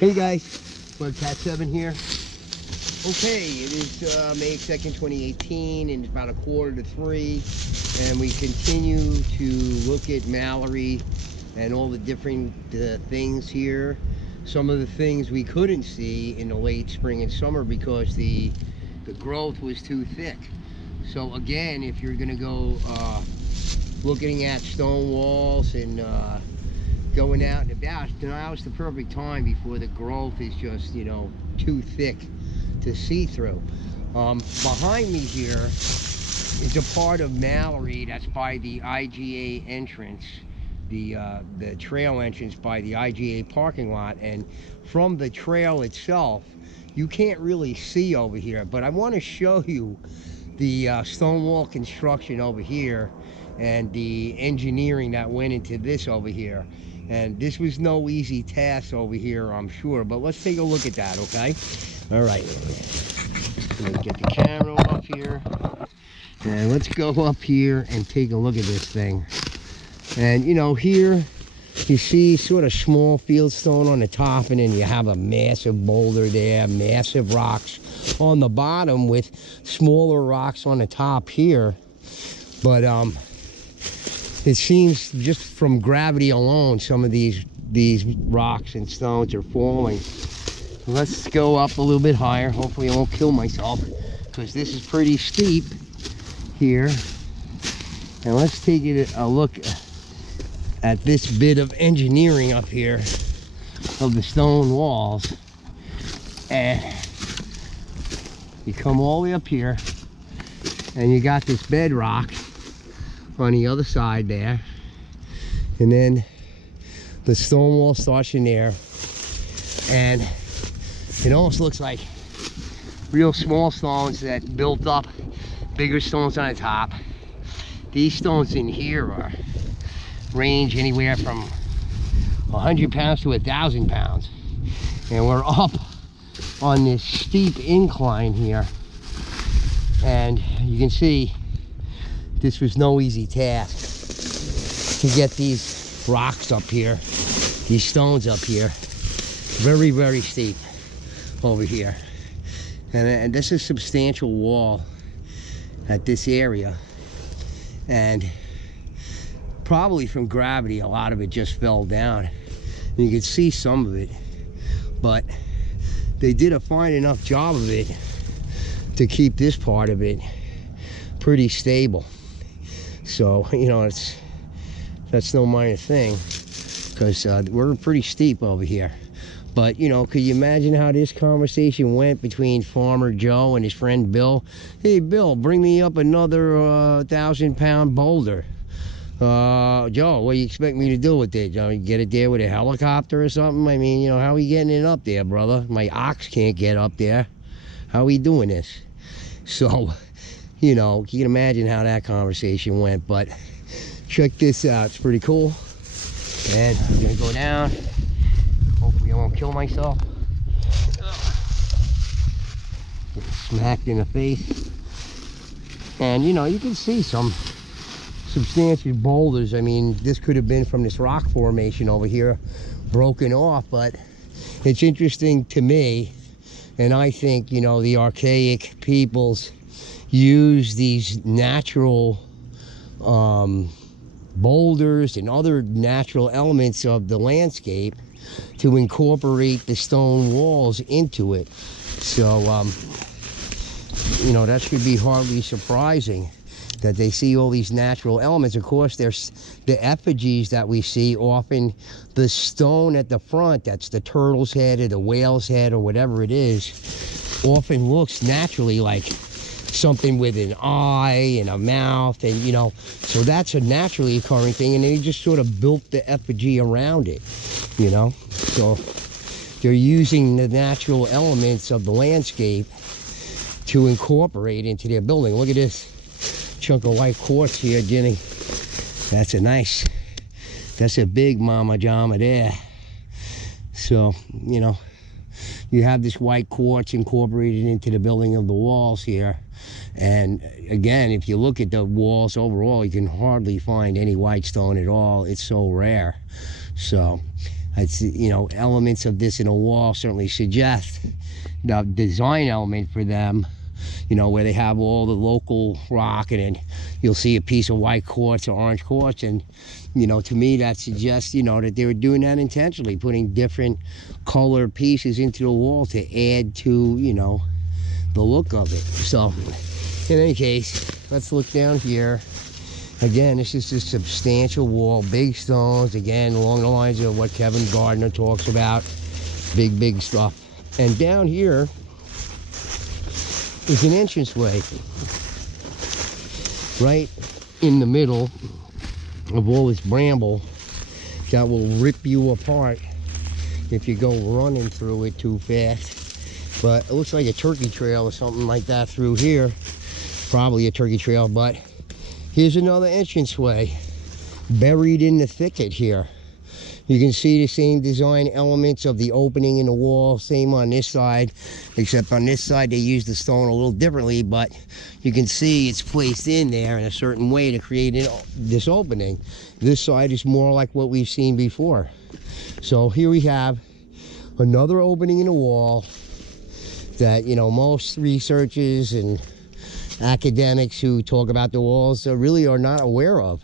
Hey guys, Cat 7 here. Okay, it is May 2nd, 2018, and it's about 2:45, and we continue to look at Mallory and all the different things here. Some of the things we couldn't see in the late spring and summer because the growth was too thick. So again, if you're gonna go looking at stone walls and going out and about, now is the perfect time before the growth is just, you know, too thick to see through. Behind me here is a part of Mallory that's by the IGA entrance, the trail entrance by the IGA parking lot, and from the trail itself you can't really see over here, but I want to show you the stone wall construction over here and the engineering that went into this over here. And this was no easy task over here, I'm sure, but let's take a look at that, okay? All right, let me get the camera up here, and let's go up here and take a look at this thing. And you know, here you see sort of small fieldstone on the top, and then you have a massive boulder there, massive rocks on the bottom with smaller rocks on the top here. But it seems just from gravity alone, some of these rocks and stones are falling. Let's go up a little bit higher. Hopefully I won't kill myself, because this is pretty steep here. And let's take a look at this bit of engineering up here of the stone walls. And you come all the way up here, and you got this bedrock on the other side there, and then the stone wall starts in there, and it almost looks like real small stones that built up bigger stones on the top. These stones in here range anywhere from 100 pounds to 1,000 pounds, and we're up on this steep incline here, and you can see this was no easy task to get these rocks up here, these stones up here. Very, very steep over here. And this is a substantial wall at this area. And probably from gravity, a lot of it just fell down. And you can see some of it. But they did a fine enough job of it to keep this part of it pretty stable. So, you know, that's no minor thing, because we're pretty steep over here. But, you know, could you imagine how this conversation went between Farmer Joe and his friend Bill? Hey, Bill, bring me up another 1,000-pound boulder. Joe, what do you expect me to do with it? You know, get it there with a helicopter or something? I mean, you know, how are we getting it up there, brother? My ox can't get up there. How are we doing this? So, you know, you can imagine how that conversation went. But check this out, it's pretty cool. And I'm gonna go down. Hopefully I won't kill myself. Get smacked in the face. And you know, you can see some substantial boulders. I mean, this could have been from this rock formation over here, broken off. But it's interesting to me, and I think, you know, the archaic peoples use these natural boulders and other natural elements of the landscape to incorporate the stone walls into it. So you know, that should be hardly surprising that they see all these natural elements. Of course, there's the effigies that we see. Often the stone at the front, that's the turtle's head or the whale's head or whatever it is, often looks naturally like something with an eye and a mouth, and you know, so that's a naturally occurring thing, and they just sort of built the effigy around it, you know. So they're using the natural elements of the landscape to incorporate into their building. Look at this chunk of white quartz here, Jenny. That's a big mama jama there. So, you know, you have this white quartz incorporated into the building of the walls here. And again, if you look at the walls overall, you can hardly find any white stone at all. It's so rare. So It's, you know, elements of this in a wall certainly suggest the design element for them, you know, where they have all the local rock, and then you'll see a piece of white quartz or orange quartz, and, you know, to me that suggests, you know, that they were doing that intentionally, putting different color pieces into the wall to add to, you know, the look of it. So in any case, let's look down here. Again, this is a substantial wall, big stones, again, along the lines of what Kevin Gardner talks about, big stuff. And down here is an entranceway right in the middle of all this bramble that will rip you apart if you go running through it too fast. But it looks like a turkey trail or something like that through here. Probably a turkey trail, but here's another entranceway buried in the thicket here. You can see the same design elements of the opening in the wall, same on this side, except on this side they use the stone a little differently, but you can see it's placed in there in a certain way to create this opening. This side is more like what we've seen before. So here we have another opening in the wall that, you know, most researchers and academics who talk about the walls really are not aware of.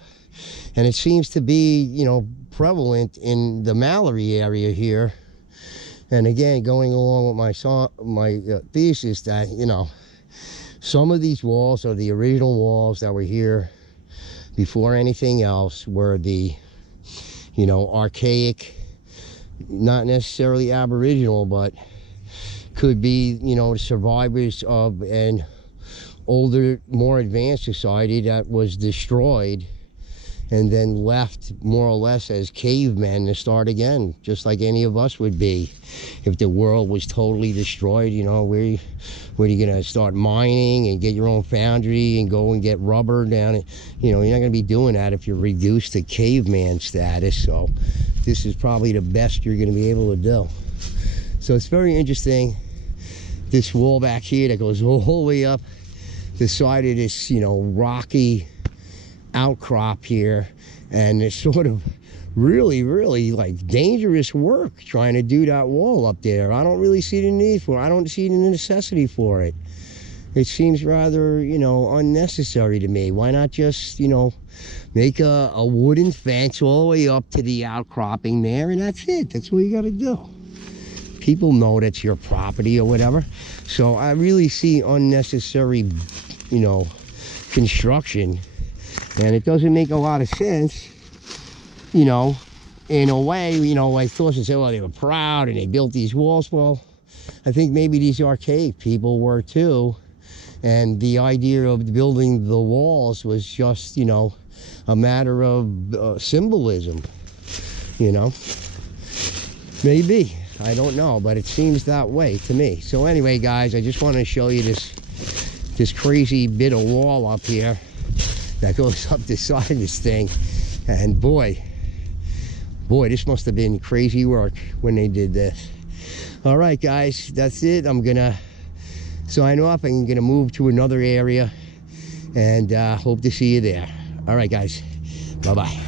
And it seems to be, you know, prevalent in the Mallory area here. And again, going along with my thesis that, you know, some of these walls are the original walls that were here before anything else, were the, you know, archaic, not necessarily aboriginal, but could be, you know, survivors of an older, more advanced society that was destroyed and then left more or less as cavemen to start again, just like any of us would be. If the world was totally destroyed, you know, where are you gonna start mining and get your own foundry and go and get rubber down it? You know, you're not gonna be doing that if you're reduced to caveman status. So this is probably the best you're gonna be able to do. So it's very interesting, this wall back here that goes all the way up the side of this, you know, rocky outcrop here, and it's sort of really like dangerous work trying to do that wall up there. I don't really see the need for it. I don't see the necessity for it. It seems rather, you know, unnecessary to me. Why not just, you know, make a wooden fence all the way up to the outcropping there, and that's it. That's what you got to do. People know that's your property or whatever. So I really see unnecessary, you know, construction, and it doesn't make a lot of sense, you know, in a way. You know, I thought to say, well, they were proud and they built these walls. Well, I think maybe these archaic people were too, and the idea of building the walls was just, you know, a matter of symbolism, you know. Maybe, I don't know, but it seems that way to me. So anyway, guys, I just wanted to show you this crazy bit of wall up here that goes up the side of this thing. And boy, this must have been crazy work when they did this. All right, guys, that's it. I'm gonna sign off. I'm gonna move to another area, and hope to see you there. All right, guys, bye-bye.